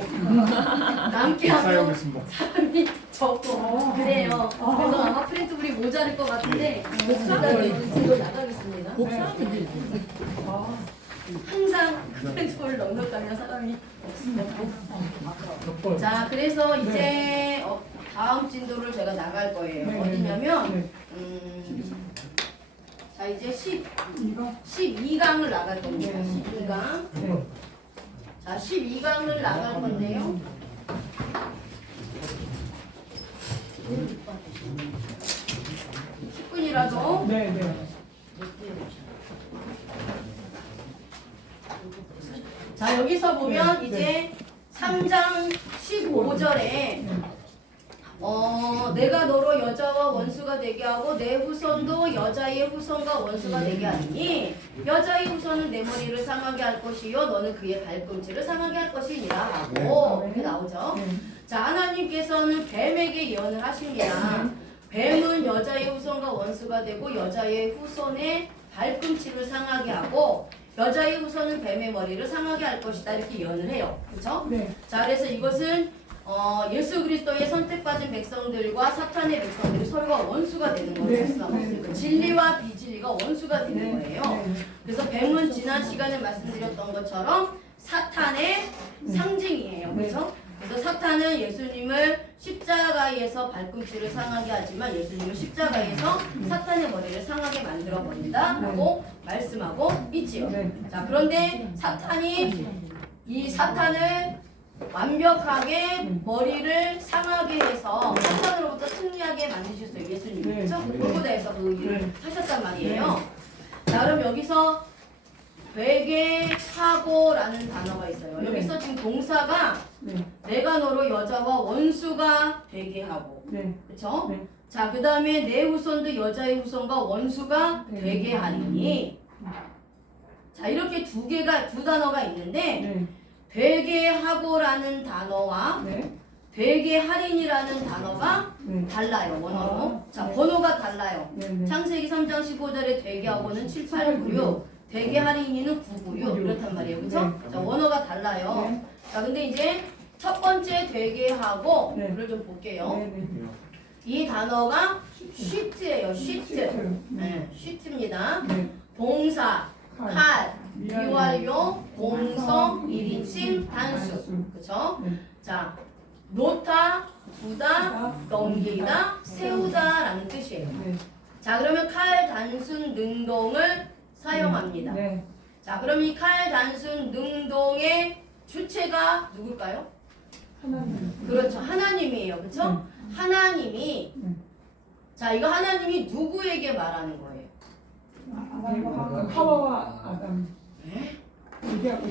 남게 하면 사용했습니다. 사람이 적고 그래요. 그래서 아마 프린트물이 모자랄 것 같은데 목사님이 뒤로 나가겠습니다. 항상 프린트물 넉넉하면 사람이 없습니다. 자, 그래서 이제 다음 진도를 제가 나갈 거예요. 어디냐면 자, 이제 12강을 나갈 겁니다. 12강. 자, 12강을 나갈 건데요. (10분이라도) 자, 여기서 보면 이제 3장 15절에 내가 너로 여자와 원수가 되게 하고 내 후손도 여자의 후손과 원수가 되게 하니 여자의 후손은 내 머리를 상하게 할 것이요 너는 그의 발꿈치를 상하게 할 것이니라 하고 이렇게 나오죠. 자, 하나님께서는 뱀에게 예언을 하십니다. 뱀은 여자의 후손과 원수가 되고 여자의 후손의 발꿈치를 상하게 하고 여자의 후손은 뱀의 머리를 상하게 할 것이다 이렇게 예언을 해요. 그렇죠? 자, 그래서 이것은 예수 그리스도의 선택받은 백성들과 사탄의 백성들이 서로가 원수가 되는 것을 말씀하고 있습니다. 진리와 비진리가 원수가 되는 거예요. 그래서 뱀은 지난 시간에 말씀드렸던 것처럼 사탄의 상징이에요. 그렇죠? 그래서 사탄은 예수님을 십자가에서 발꿈치를 상하게 하지만 예수님은 십자가에서 사탄의 머리를 상하게 만들어 버린다 라고 말씀하고 있지요. 자, 그런데 이 사탄을 완벽하게 머리를 상하게 해서 사탄으로부터 승리하게 만드셨어요. 예수님이. 그렇죠? 골고다에서 그 일을 하셨단 말이에요. 자, 그럼 여기서 되게 하고라는 단어가 있어요. 여기서 지금 동사가 내가 너로 여자와 원수가 되게 하고, 그렇죠? 자, 그 다음에 내 후손도 여자의 후손과 원수가 되게 하리니. 자, 이렇게 두 단어가 있는데 되게 하고라는 단어와 되게 할인이라는 단어가 네. 달라요. 원어로. 아, 자, 네. 번호가 달라요. 네, 네. 창세기 3장 15절에 되게하고는 7896, 되게 할인이는 996 이렇단 말이에요. 그쵸? 네. 자, 원어가 달라요. 네. 자, 근데 이제 첫 번째 되게하고 네. 를 좀 볼게요. 네, 네. 이 단어가 쉬트예요. 쉬트. 네. 네, 쉬트입니다. 네. 동사, 칼. 칼, 미완료, 미완료, 공성, 일인칭, 단수. 그쵸? 네. 자, 놓다, 두다, 넘기다, 세우다라는 뜻이에요. 네. 자, 그러면 칼 단순 능동을 사용합니다. 네. 자, 그럼 이 칼 단순 능동의 주체가 누굴까요? 하나님. 그렇죠. 하나님이에요. 그렇죠? 하나님이 네. 자, 이거 하나님이 누구에게 말하는 거예요? 하와와 아담. 네? 얘기하고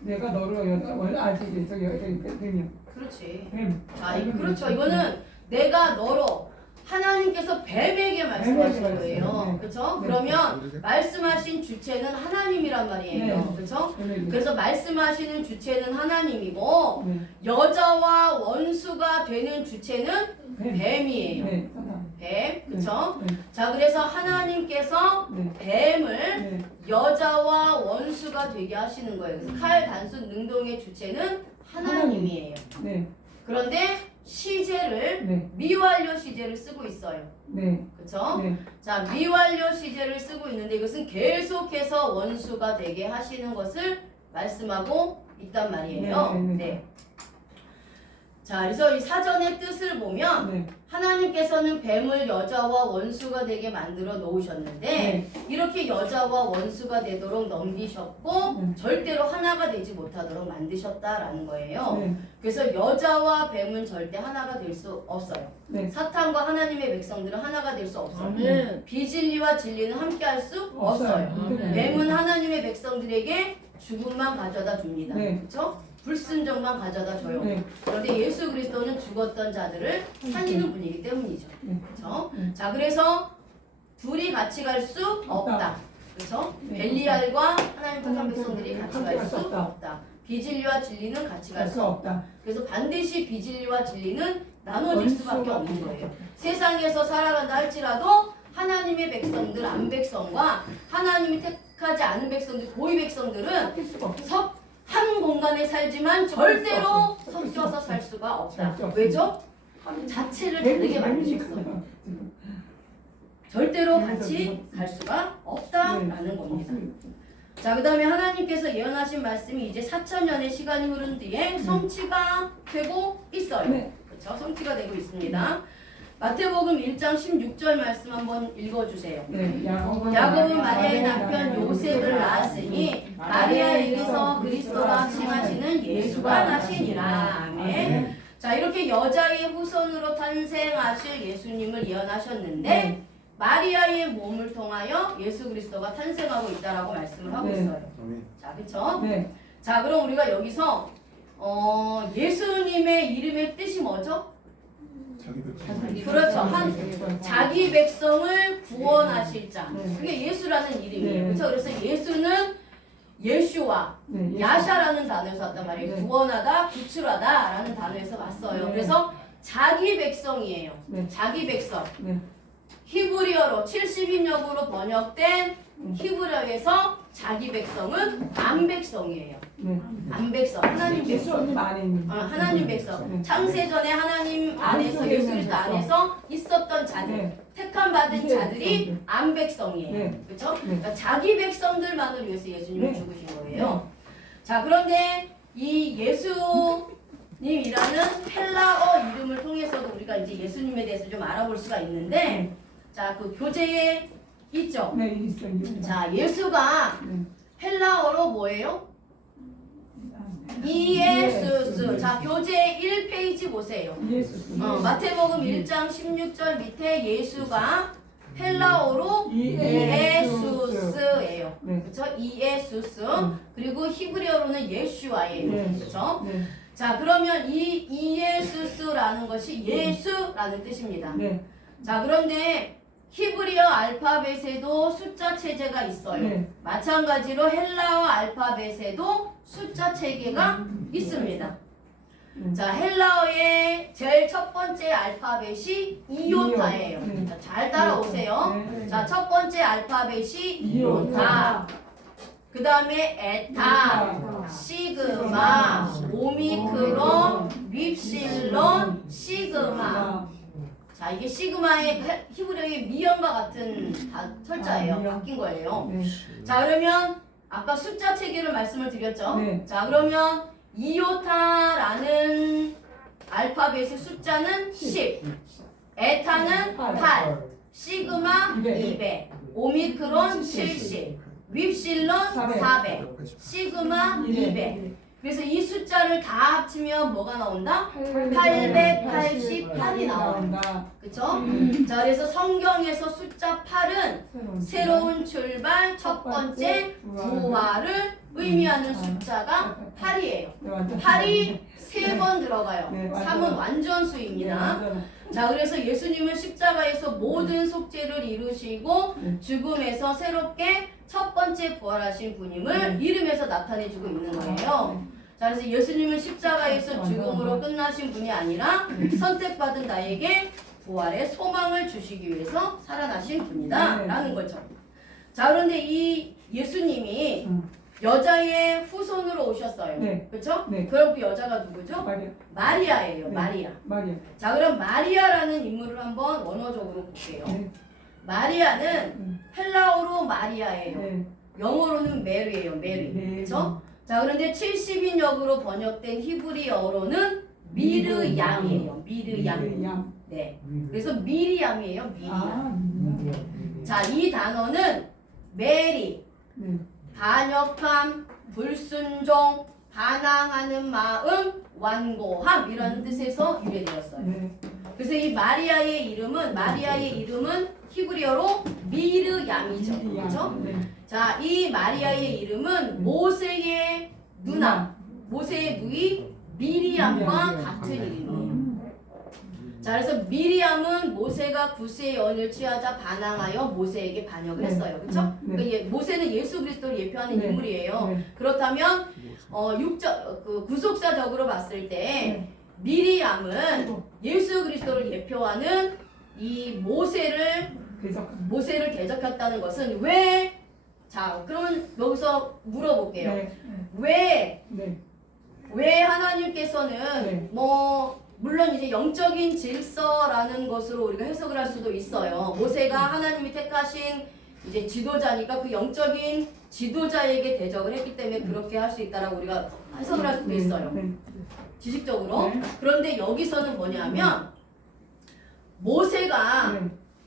내가 너를 여자 원래 알지 저기 뱀이요. 그렇지. 뱀. 자, 이거 그렇죠. 이거는 내가 너로 하나님께서 뱀에게 말씀하신 뱀에게 거예요. 말씀. 그렇죠? 네. 그러면 말씀하신 주체는 하나님이란 말이에요. 네. 그렇죠? 뱀에게. 그래서 말씀하시는 주체는 하나님이고 네. 여자와 원수가 되는 주체는 뱀. 뱀이에요. 네. 사탄. 뱀. 그렇죠? 네. 자, 그래서 하나님께서 네. 뱀을 네. 여자와 원수가 되게 하시는 거예요. 그래서 칼 단순 능동의 주체는 하나님이에요. 네. 그런데 시제를 네. 미완료 시제를 쓰고 있어요. 네. 그렇죠? 네. 자, 미완료 시제를 쓰고 있는데 이것은 계속해서 원수가 되게 하시는 것을 말씀하고 있단 말이에요. 네, 네, 네. 네. 자, 그래서 이 사전의 뜻을 보면 네. 하나님께서는 뱀을 여자와 원수가 되게 만들어 놓으셨는데 네. 이렇게 여자와 원수가 되도록 넘기셨고 네. 절대로 하나가 되지 못하도록 만드셨다라는 거예요. 네. 그래서 여자와 뱀은 절대 하나가 될 수 없어요. 네. 사탄과 하나님의 백성들은 하나가 될 수 없어요. 아멘. 비진리와 진리는 함께할 수 없어요. 네. 뱀은 하나님의 백성들에게 죽음만 가져다 줍니다. 네. 그렇죠? 불순종만 가져다 줘요. 네. 그런데 예수 그리스도는 죽었던 자들을 살리는 분이기 때문이죠. 네. 그렇죠? 네. 자, 그래서 둘이 같이 갈 수 없다. 그렇죠? 네. 벨리알과 하나님 택한 백성들이 같이 갈 함께 수 없다. 없다. 비진리와 진리는 같이 갈 갈 수 수 없다. 없다. 그래서 반드시 비진리와 진리는 나눠질 수밖에 원수가 없는 없다. 거예요. 세상에서 살아간다 할지라도 하나님의 백성들, 안 백성과 하나님이 택하지 않은 백성들, 고위 백성들은 할 수가 없어. 한 공간에 살지만 절대로 섞여서 살 수가 없다. 왜죠? 자체를 다르게 만드셨어요. 절대로 같이 갈 수가 없다라는 겁니다. 자, 그 다음에 하나님께서 예언하신 말씀이 이제 4,000년의 시간이 흐른 뒤에 성취가 되고 있어요. 네. 그렇죠? 성취가 되고 있습니다. 마태복음 1장 16절 말씀 한번 읽어주세요. 네. 야곱은 마리아의 남편 요셉을 낳았으니 마리아에게서 그리스도라 칭하시는 예수가 나시니라. 아멘. 자, 이렇게 여자의 후손으로 탄생하실 예수님을 예언하셨는데 네. 마리아의 몸을 통하여 예수 그리스도가 탄생하고 있다라고 말씀을 하고 네. 있어요. 아멘. 자, 그렇죠? 네. 자, 그럼 우리가 여기서 예수님의 이름의 뜻이 뭐죠? 자기 백성. 그렇죠. 자기 백성을 구원하실 자. 네. 그게 예수라는 이름이에요. 네. 그렇죠? 그래서 예수는 예슈와 네. 야샤라는 단어에서 왔단 말이에요. 네. 구원하다, 구출하다라는 단어에서 왔어요. 네. 그래서 자기 백성이에요. 네. 자기 백성. 네. 히브리어로 70인역으로 번역된 히브리어에서 자기 백성은 안 백성이에요. 네. 안 백성. 하나님 백성. 예수님 안에 있는. 하나님 백성. 네. 창세전에 하나님 안에서 예수 그리스도 안에서 있었던 자들. 네. 택함 받은 이스라엘 자들이 백성들. 안 백성이에요. 네. 그렇죠? 네. 그러니까 자기 백성들만을 위해서 예수님을 네. 죽으신 거예요. 자, 그런데 이 예수님이라는 헬라어 이름을 통해서도 우리가 이제 예수님에 대해서 좀 알아볼 수가 있는데, 자, 그 교재에 있죠. 네. 있어요. 자, 예수가 네. 헬라어로 뭐예요? 이에수스. 자, 교재 1페이지 보세요. 예수. 마태복음 1장 16절 밑에 예수가 헬라어로 이에수스예요. 네. 그렇죠? 이에수스. 그리고 히브리어로는 예슈아예요. 네. 그렇죠? 네. 자, 그러면 이 이에수스라는 것이 예수라는 뜻입니다. 네. 자, 그런데 히브리어 알파벳에도 숫자 체제가 있어요. 네. 마찬가지로 헬라어 알파벳에도 숫자 체계가 있습니다. 자, 헬라어의 제일 첫 번째 알파벳이 이오타예요. 네. 자, 잘 따라오세요. 자, 첫 번째 알파벳이 이오타. 그 다음에 에타, 시그마, 오미크론, 윕실론, 시그마. 자, 이게 시그마의 히브리어의 미연과 같은 철자예요. 바뀐 거예요. 네. 자, 그러면 아까 숫자 체계를 말씀을 드렸죠. 네. 자, 그러면 이오타라는 알파벳의 숫자는 10, 에타는 8, 시그마 200, 오미크론 70, 윕실론 400, 시그마 200. 그래서 이 숫자를 다 합치면 뭐가 나온다? 888이 나온다. 그쵸? 자, 그래서 성경에서 숫자 8은 새로운 출발, 첫 번째 부활을 의미하는 숫자가 8이에요. 8이 3번 들어가요. 3은 완전수입니다. 자, 그래서 예수님은 십자가에서 모든 속죄를 이루시고 죽음에서 새롭게 첫 번째 부활하신 분임을 이름에서 나타내주고 있는 거예요. 자, 그래서 예수님은 십자가에서 죽음으로 끝나신 분이 아니라 선택받은 나에게 부활의 소망을 주시기 위해서 살아나신 분이다 라는 거죠. 자, 그런데 이 예수님이 여자의 후손으로 오셨어요. 네. 그렇죠? 네. 그럼 그 여자가 누구죠? 마리아예요. 네. 마리아. 마리아. 자, 그럼 마리아라는 인물을 한번 원어적으로 볼게요. 네. 마리아는 헬라어로 마리아예요. 네. 영어로는 메리예요. 메리. 네. 그렇죠? 자, 그런데 70인역으로 번역된 히브리어로는 미르얌이에요. 미르얌. 양. 네. 그래서 미리암이에요. 미리암. 아, 자, 이 단어는 메리, 네. 반역함, 불순종, 반항하는 마음, 완고함 이런 뜻에서 유래되었어요. 네. 그래서 이 마리아의 이름은 히브리어로 미르얌이죠. 그렇죠? 네. 자, 이 마리아의 이름은 모세의 누나, 모세의 누이 미리암과 같은 이름이에요. 자, 그래서 미리암은 모세가 구스의 여인을 취하자 반항하여 모세에게 반역을 했어요. 그렇죠? 그러니까 모세는 예수 그리스도를 예표하는 네. 인물이에요. 네. 그렇다면 구속사적으로 봤을 때 미리암은 예수 그리스도를 예표하는 이 모세를 대적했다는 것은 왜? 자, 그러면 여기서 물어볼게요. 네. 왜 하나님께서는 네. 물론 이제 영적인 질서라는 것으로 우리가 해석을 할 수도 있어요. 모세가 하나님이 택하신 이제 지도자니까 그 영적인 지도자에게 대적을 했기 때문에 그렇게 할 수 있다라고 우리가 해석을 할 수도 있어요. 지식적으로. 그런데 여기서는 뭐냐면 모세가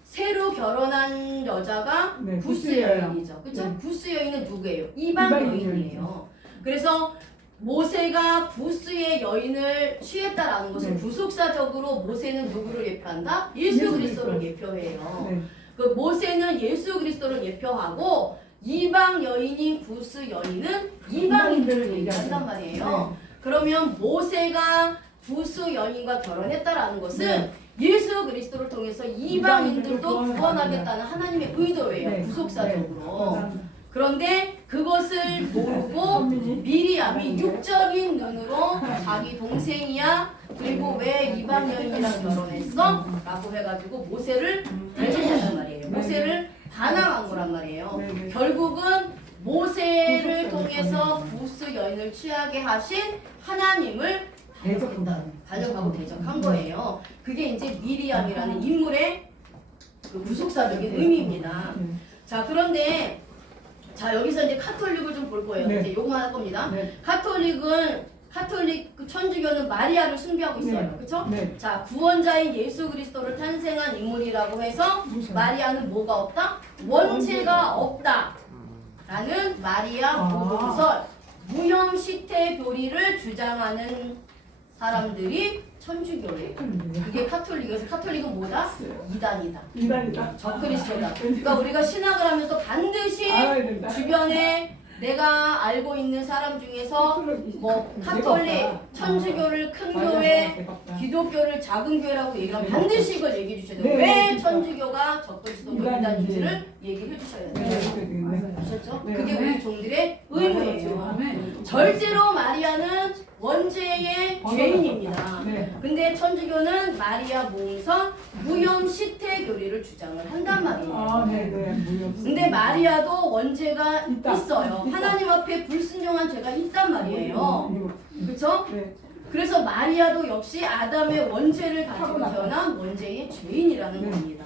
새로 결혼한 여자가 구스 여인이죠. 그렇죠? 구스 여인은 누구예요? 이방 여인이에요. 그래서 모세가 구스의 여인을 취했다라는 것은 구속사적으로 모세는 누구를 예표한다? 예수 그리스도를 예표해요. 그 모세는 예수 그리스도를 예표하고 이방 여인인 구스 여인은 이방인들을 얘기한단 말이에요. 그러면 모세가 구스 여인과 결혼했다라는 것은 예수 그리스도를 통해서 이방인들도 구원하겠다는 하나님의 의도예요. 구속사적으로. 그런데 그것을 모르고 미리암이 육적인 눈으로 자기 동생이야 그리고 왜 이방 여인이랑 결혼했어? 라고 해가지고 모세를 대적했단 말이에요. 모세를 반항한 거란 말이에요. 결국은 모세를 통해서 구스 여인을 취하게 하신 하나님을 반역하고 대적한 거예요. 그게 이제 미리암이라는 인물의 그 구속사적인 의미입니다. 자, 그런데 자, 여기서 이제 카톨릭을 좀 볼 거예요. 이제 요거만 할 겁니다. 카톨릭 그 천주교는 마리아를 숭배하고 있어요. 그렇죠? 자, 구원자인 예수 그리스도를 탄생한 인물이라고 해서 마리아는 뭐가 없다? 원체가 없다. 라는 마리아 보도설 무형시태 교리를 주장하는 사람들이 천주교예요. 그게 카톨릭에서 카톨릭은 뭐다? 이단이다. 적그리스도다. 그러니까 우리가 신학을 하면서 반드시 주변에 내가 알고 있는 사람 중에서 뭐 카톨릭, 천주교를 큰 교회 왜 기독교를 작은 교회라고 얘기하면 반드시 이걸 얘기해 주셔야 돼요. 네, 왜 네. 천주교가 적그리스도고 이단인지를 얘기해 주셔야 돼요. 아셨죠? 네. 그게 우리 종들의 의무예요. 아멘. 절대로 마리아는 원죄의 죄인입니다. 네. 근데 천주교는 마리아 모음선 무염 시태 교리를 주장을 한단 말이에요. 아, 네, 네. 무역. 근데 마리아도 원죄가 있다. 있어요. 있다. 하나님 앞에 불순종한 죄가 있단 말이에요. 그렇죠? 네. 그래서 마리아도 역시 아담의 원죄를 가지고 타고났다. 태어난 원죄의 죄인이라는 네. 겁니다.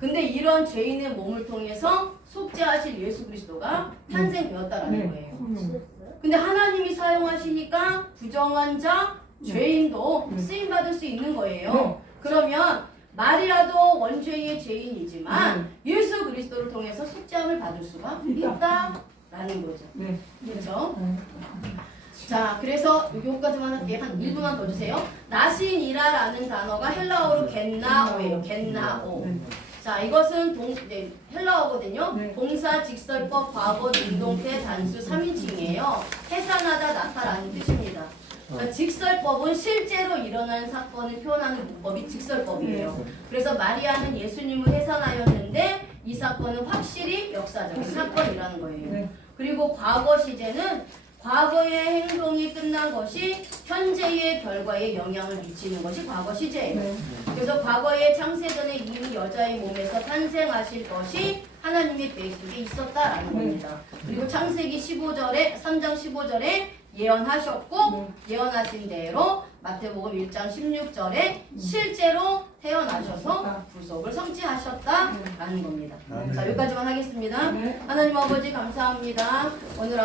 근데 이런 죄인의 몸을 통해서 속죄하실 예수 그리스도가 탄생되었다라는 네. 거예요. 근데 하나님이 사용하시니까 부정한 자, 네. 죄인도 네. 쓰임 받을 수 있는 거예요. 네. 그러면 마리아도 원죄의 죄인이지만 네. 예수 그리스도를 통해서 속죄함을 받을 수가 있다. 있다라는 거죠. 네. 그렇죠? 자, 그래서 여기까지만 할게요. 한 1분만 더 주세요. 나신이라라는 단어가 헬라어로 겟나오예요. 겟나오. 네. 자, 이것은 헬라어거든요. 네. 동사, 직설법, 과거, 능동태, 단수 3인칭이에요. 해산하다, 나타라는 뜻입니다. 그러니까 직설법은 실제로 일어난 사건을 표현하는 문법이 직설법이에요. 그래서 마리아는 예수님을 해산하였는데 이 사건은 확실히 역사적인 사건이라는 거예요. 네. 그리고 과거 시제는 과거의 행동이 끝난 것이 현재의 결과에 영향을 미치는 것이 과거 시제예요. 네. 그래서 과거의 창세전에 이미 여자의 몸에서 탄생하실 것이 하나님의 계획 속에 있었다라는 겁니다. 그리고 창세기 15절에 3장 15절에 예언하셨고 예언하신 대로 마태복음 1장 16절에 실제로 태어나셔서 구속을 성취하셨다라는 겁니다. 자, 여기까지만 하겠습니다. 네. 하나님 아버지 감사합니다. 오늘